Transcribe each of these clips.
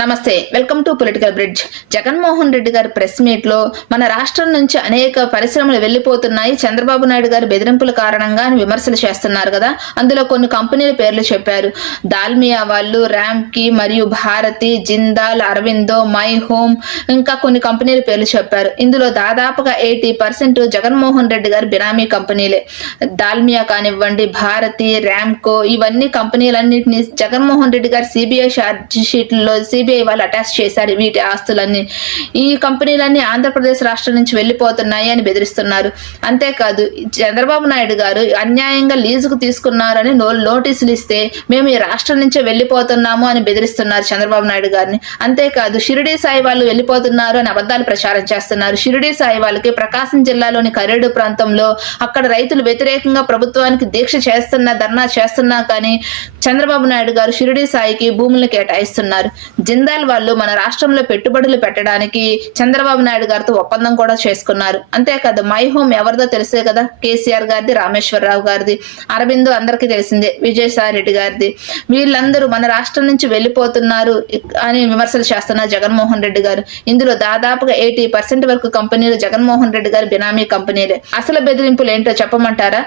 నమస్తే, welcome to political bridge. Jaganmohan Reddy గారి press meet లో మన రాష్ట్రం నుంచి అనేక పరిశ్రమలు వెళ్లిపోతున్నాయి, చంద్రబాబు నాయుడు గారి బెదిరింపుల కారణంగా విమర్శలు చేస్తున్నారు కదా. అందులో కొన్ని కంపెనీల పేర్లు చెప్పారు. దాల్మియా వాళ్ళు, ర్యాంకి మరియు భారతి, జిందాల్, అరవిందో, మై హోమ్, ఇంకా కొన్ని కంపెనీల పేర్లు చెప్పారు. ఇందులో దాదాపుగా 80% జగన్మోహన్ రెడ్డి గారి బినామీ కంపెనీలే. దాల్మియా కానివ్వండి, భారతి, ర్యాంకో, ఇవన్నీ కంపెనీలన్నింటినీ జగన్మోహన్ రెడ్డి గారి సిబిఐ ఛార్జ్ షీట్లలో సిబిఐ వాళ్ళు అటాచ్ చేశారు. వీటి ఆస్తులన్నీ, ఈ కంపెనీలన్నీ ఆంధ్రప్రదేశ్ రాష్ట్రం నుంచి వెళ్లిపోతున్నాయి అని బెదిరిస్తున్నారు. అంతేకాదు, చంద్రబాబు నాయుడు గారు అన్యాయంగా లీజుకు తీసుకున్నారని నోటీసులు ఇస్తే మేము ఈ రాష్ట్రం నుంచే వెళ్లిపోతున్నాము అని బెదిరిస్తున్నారు చంద్రబాబు నాయుడు గారిని. అంతేకాదు, షిరిడి సాయి వాళ్ళు వెళ్లిపోతున్నారు అని అబద్ధాలు ప్రచారం చేస్తున్నారు. షిరిడి సాయి వాళ్ళకి ప్రకాశం జిల్లాలోని కరేడు ప్రాంతంలో అక్కడ రైతులు వ్యతిరేకంగా ప్రభుత్వానికి దీక్ష చేస్తున్నా, ధర్నా చేస్తున్నా కానీ చంద్రబాబు నాయుడు గారు షిరిడి సాయికి భూములను కేటాయిస్తున్నారు. జిందాల్ వాళ్ళు మన రాష్ట్రంలో పెట్టుబడులు పెట్టడానికి చంద్రబాబు నాయుడు గారితో ఒప్పందం కూడా చేసుకున్నారు. అంతేకాదు, మై హోమ్ ఎవరిదో తెలిసే కదా, కేసీఆర్ గారిది, రామేశ్వరరావు గారిది. అరవిందో అందరికీ తెలిసిందే, విజయసాయి రెడ్డి గారిది. వీళ్ళందరూ మన రాష్ట్రం నుంచి వెళ్లిపోతున్నారు అని విమర్శలు చేస్తున్నారు జగన్మోహన్ రెడ్డి గారు. ఇందులో దాదాపుగా 80% వరకు కంపెనీలు జగన్మోహన్ రెడ్డి గారి బినామీ కంపెనీలే. అసలు బెదిరింపులు ఏంటో చెప్పమంటారా?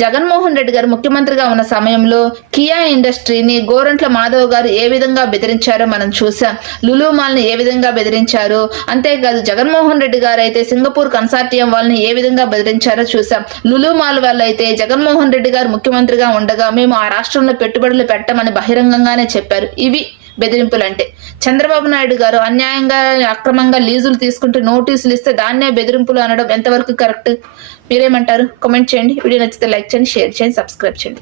జగన్మోహన్ రెడ్డి గారు ముఖ్యమంత్రిగా ఉన్న సమయంలో కియా ఇండస్ట్రీని గోరంట్ల మాధవ్ గారు ఏ విధంగా బెదిరించారో మనం చూసాం. లులు మాల్ని ఏ విధంగా బెదిరించారు. అంతేకాదు, జగన్మోహన్ రెడ్డి గారు అయితే సింగపూర్ కన్సార్టియం వాళ్ళని ఏ విధంగా బెదిరించారో చూసాం. లులు మాల్ వాళ్ళు అయితే జగన్మోహన్ రెడ్డి గారు ముఖ్యమంత్రిగా ఉండగా మేము ఆ రాష్ట్రంలో పెట్టుబడులు పెట్టమని బహిరంగంగానే చెప్పారు. ఇవి బెదిరింపులు అంటే. చంద్రబాబు నాయుడు గారు అన్యాయంగా, అక్రమంగా లీజులు తీసుకుంటూ నోటీసులు ఇస్తే దాన్నే బెదిరింపులు అనడం ఎంతవరకు కరెక్ట్? మీరేమంటారు? కామెంట్ చేయండి. వీడియో నచ్చితే లైక్ చేయండి, షేర్ చేయండి, సబ్స్క్రైబ్ చేయండి.